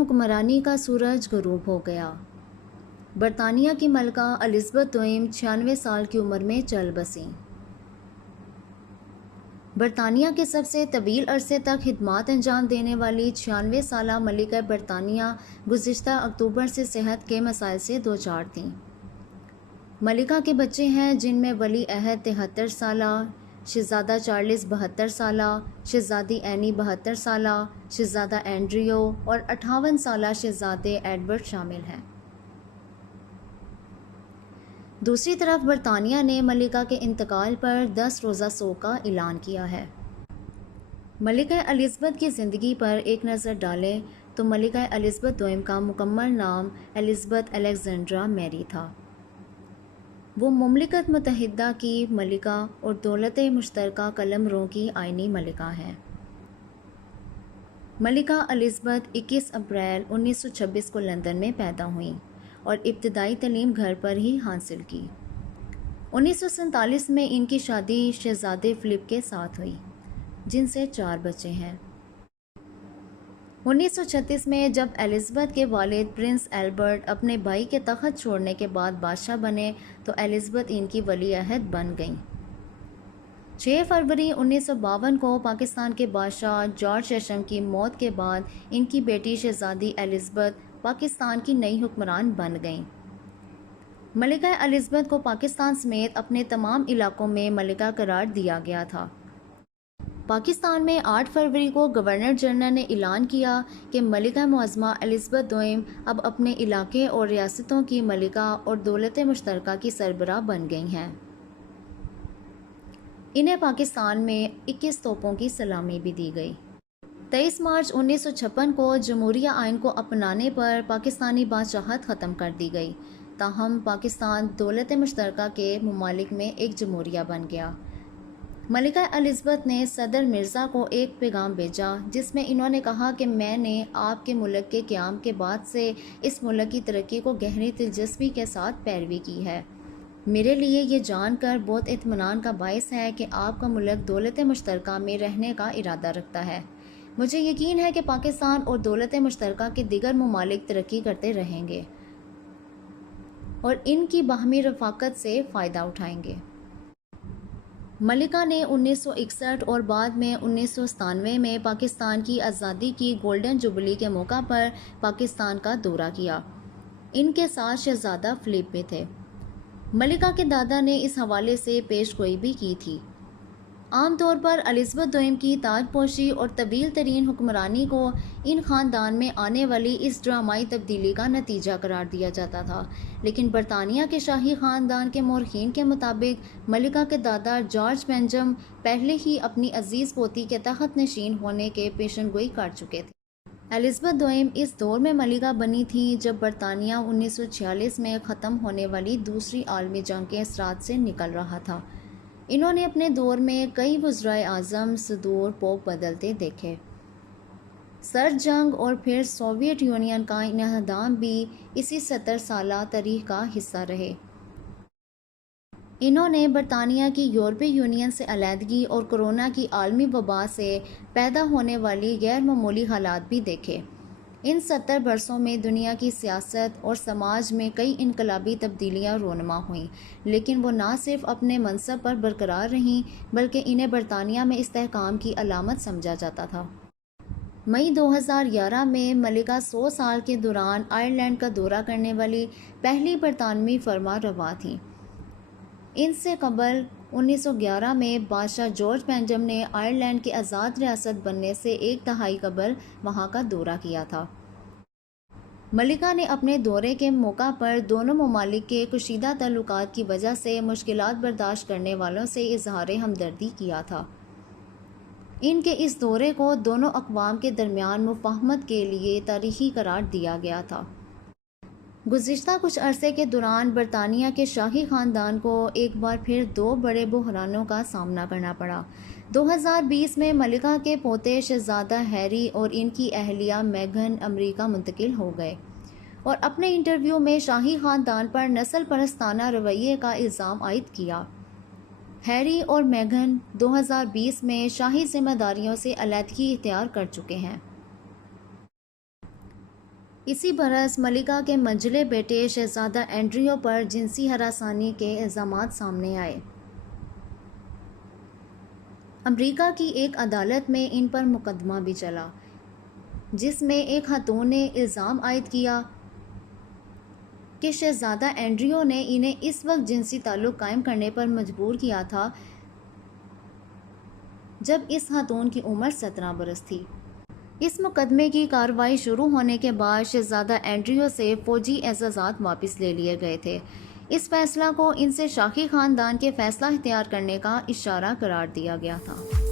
حکمرانی کا سورج غروب ہو گیا۔ برطانیہ کی ملکہ الزبتھ دوئم 96 سال کی عمر میں چل بسیں۔ برطانیہ کے سب سے طویل عرصے تک خدمات انجام دینے والی 96 سالہ ملکہ برطانیہ گزشتہ اکتوبر سے صحت کے مسائل سے دوچار تھیں۔ ملکہ کے بچے ہیں جن میں ولی عہد 73 سالہ، شہزادہ چارلس 72 سالہ، شہزادی اینی 72 سالہ، شہزادہ اینڈریو اور 58 سالہ شہزادے ایڈورڈ شامل ہیں۔ دوسری طرف برطانیہ نے ملکہ کے انتقال پر 10 روزہ سوگ کا اعلان کیا ہے۔ ملکہ الزبتھ کی زندگی پر ایک نظر ڈالیں تو ملکہ الزبتھ دوئم کا مکمل نام الزبتھ الیگزینڈرا میری تھا۔ وہ مملکت متحدہ کی ملکہ اور دولت مشترکہ قلمرو کی آئینی ملکہ ہیں۔ ملکہ الزبتھ 21 اپریل 1926 کو لندن میں پیدا ہوئیں اور ابتدائی تعلیم گھر پر ہی حاصل کی۔ 1947 میں ان کی شادی شہزادے فلپ کے ساتھ ہوئی جن سے 4 بچے ہیں۔ 1936 میں جب الزبتھ کے والد پرنس ایلبرٹ اپنے بھائی کے تخت چھوڑنے کے بعد بادشاہ بنے تو الزبتھ ان کی ولی عہد بن گئیں۔ 6 فروری 1952 کو پاکستان کے بادشاہ جارج ششم کی موت کے بعد ان کی بیٹی شہزادی الزبتھ پاکستان کی نئی حکمران بن گئیں۔ ملکہ الزبتھ کو پاکستان سمیت اپنے تمام علاقوں میں ملکہ قرار دیا گیا تھا۔ پاکستان میں 8 فروری کو گورنر جنرل نے اعلان کیا کہ ملکہ معظمہ الزبتھ دوئم اب اپنے علاقے اور ریاستوں کی ملکہ اور دولت مشترکہ کی سربراہ بن گئی ہیں۔ انہیں پاکستان میں 21 توپوں کی سلامی بھی دی گئی۔ 23 مارچ 1956 کو جمہوریہ آئین کو اپنانے پر پاکستانی بادشاہت ختم کر دی گئی، تاہم پاکستان دولت مشترکہ کے ممالک میں ایک جمہوریہ بن گیا۔ ملکہ الزبتھ نے صدر مرزا کو ایک پیغام بھیجا جس میں انہوں نے کہا کہ میں نے آپ کے ملک کے قیام کے بعد سے اس ملک کی ترقی کو گہری دلچسپی کے ساتھ پیروی کی ہے۔ میرے لیے یہ جان کر بہت اطمینان کا باعث ہے کہ آپ کا ملک دولت مشترکہ میں رہنے کا ارادہ رکھتا ہے۔ مجھے یقین ہے کہ پاکستان اور دولت مشترکہ کے دیگر ممالک ترقی کرتے رہیں گے اور ان کی باہمی رفاقت سے فائدہ اٹھائیں گے۔ ملکہ نے 1961 اور بعد میں 1997 میں پاکستان کی آزادی کی گولڈن جوبلی کے موقع پر پاکستان کا دورہ کیا۔ ان کے ساتھ شہزادہ فلپ بھی تھے۔ ملکہ کے دادا نے اس حوالے سے پیش گوئی بھی کی تھی۔ عام طور پر الزبتھ دوئم کی تاج پوشی اور طویل ترین حکمرانی کو ان خاندان میں آنے والی اس ڈرامائی تبدیلی کا نتیجہ قرار دیا جاتا تھا، لیکن برطانیہ کے شاہی خاندان کے مورخین کے مطابق ملکہ کے دادا جارج بنجم پہلے ہی اپنی عزیز پوتی کے تخت نشین ہونے کے پیشن گوئی کر چکے تھے۔ الزبتھ دوئم اس دور میں ملکہ بنی تھیں جب برطانیہ 1946 میں ختم ہونے والی دوسری عالمی جنگ کے اثرات سے نکل رہا تھا۔ انہوں نے اپنے دور میں کئی وزرائے اعظم، صدور، پوپ بدلتے دیکھے۔ سرد جنگ اور پھر سوویت یونین کا انہدام بھی اسی 70 سالہ تاریخ کا حصہ رہے۔ انہوں نے برطانیہ کی یورپی یونین سے علیحدگی اور کورونا کی عالمی وبا سے پیدا ہونے والی غیر معمولی حالات بھی دیکھے۔ ان 70 برسوں میں دنیا کی سیاست اور سماج میں کئی انقلابی تبدیلیاں رونما ہوئیں، لیکن وہ نہ صرف اپنے منصب پر برقرار رہیں بلکہ انہیں برطانیہ میں استحکام کی علامت سمجھا جاتا تھا۔ مئی 2011 میں ملکہ 100 سال کے دوران آئرلینڈ کا دورہ کرنے والی پہلی برطانوی فرما روا تھیں۔ ان سے قبل 1911 میں بادشاہ جارج بنجم نے آئرلینڈ کی آزاد ریاست بننے سے ایک دہائی قبل وہاں کا دورہ کیا تھا۔ ملکہ نے اپنے دورے کے موقع پر دونوں ممالک کے کشیدہ تعلقات کی وجہ سے مشکلات برداشت کرنے والوں سے اظہار ہمدردی کیا تھا۔ ان کے اس دورے کو دونوں اقوام کے درمیان مفاہمت کے لیے تاریخی قرار دیا گیا تھا۔ گزشتہ کچھ عرصے کے دوران برطانیہ کے شاہی خاندان کو ایک بار پھر 2 بڑے بحرانوں کا سامنا کرنا پڑا۔ 2020 میں ملکہ کے پوتے شہزادہ ہیری اور ان کی اہلیہ میگھن امریکہ منتقل ہو گئے اور اپنے انٹرویو میں شاہی خاندان پر نسل پرستانہ رویے کا الزام عائد کیا۔ ہیری اور میگھن 2020 میں شاہی ذمہ داریوں سے علیحدگی اختیار کر چکے ہیں۔ اسی برس ملکہ کے منجلے بیٹے شہزادہ اینڈریو پر جنسی ہراسانی کے الزامات سامنے آئے۔ امریکہ کی ایک عدالت میں ان پر مقدمہ بھی چلا، جس میں ایک خاتون نے الزام عائد کیا کہ شہزادہ اینڈریو نے انہیں اس وقت جنسی تعلق قائم کرنے پر مجبور کیا تھا جب اس خاتون کی عمر 17 برس تھی۔ اس مقدمے کی کارروائی شروع ہونے کے بعد شہزادہ اینڈریو سے فوجی اعزازات واپس لے لیے گئے تھے۔ اس فیصلہ کو ان سے شاہی خاندان کے فیصلہ اختیار کرنے کا اشارہ قرار دیا گیا تھا۔